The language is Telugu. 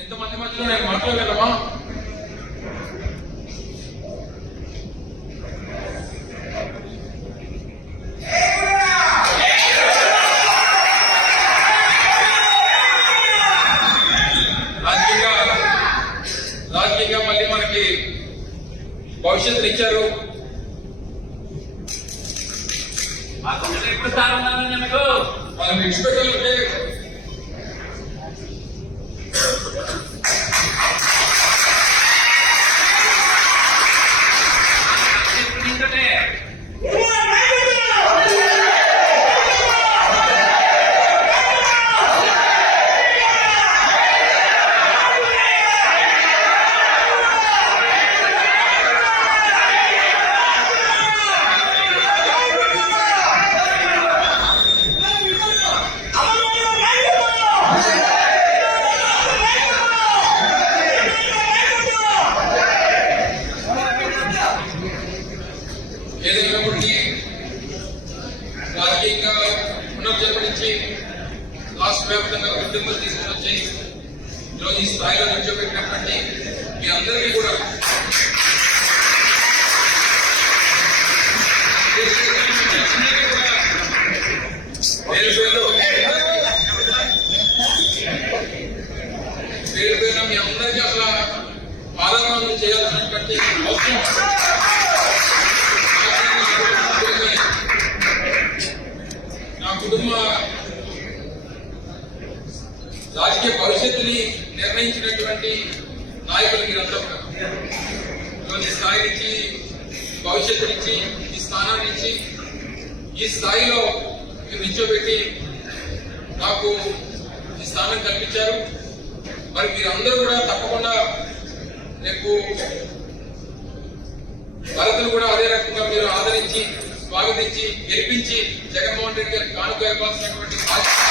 ఇంతమంది మధ్యలో నేను మాట్లాడగలమా రాజకీయంగా మళ్ళీ మనకి భవిష్యత్తుని ఇచ్చారు. మనం విడిచిపెట్టాలంటే ఏదైనప్పటికీ రాజకీయంగా పునర్జన్మనిచ్చి రాష్ట్ర వ్యాప్తంగా ఉద్యమాలు తీసుకుని వచ్చి ఈరోజు ఈ స్థాయిలో మీ అందరికీ కూడా పేరు పేరు మీ అందరికీ అసలు చేయాల్సినటువంటి అవసరం. కుటుంబ రాజకీయ భవిష్యత్తుని నిర్ణయించినటువంటి నాయకులు మీరంతా కూడా స్థాయి నుంచి భవిష్యత్తు నుంచి ఈ స్థానాన్ని ఇచ్చి ఈ స్థాయిలో మీరు నిల్చోబెట్టి నాకు ఈ స్థానం కల్పించారు. మరి మీరందరూ కూడా తప్పకుండా రేపు భరతులు కూడా అదే రకంగా మీరు ఆదరించి స్వాగతించి గెలిపించి జగన్మోహన్ రెడ్డి గారికి కానుక ఇవ్వాల్సినటువంటి బాధ్యత